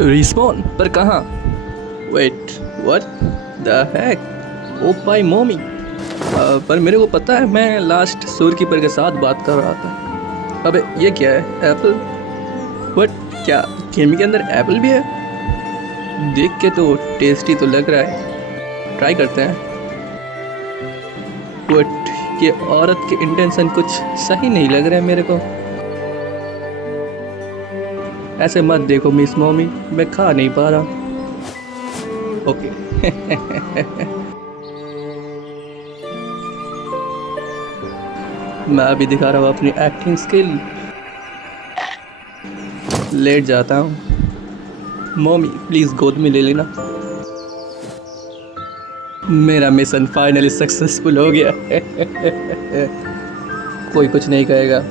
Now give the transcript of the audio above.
Respawn पर कहाँ? Wait, what the heck? Oh my mommy. पर मेरे को पता है, मैं लास्ट शोरकीपर के साथ बात कर रहा था। अबे ये क्या है? एप्पल? बट क्या गेम के अंदर एप्पल भी है? देख के तो टेस्टी तो लग रहा है, ट्राई करते हैं। बट ये औरत के इंटेंशन कुछ सही नहीं लग रहे हैं मेरे को। ऐसे मत देखो मिस मॉमी, मैं खा नहीं पा रहा। ओके। मैं अभी दिखा रहा हूँ अपनी एक्टिंग स्किल। लेट जाता हूँ। मॉमी प्लीज़ गोद में ले लेना। मेरा मिशन फाइनली सक्सेसफुल हो गया। कोई कुछ नहीं कहेगा।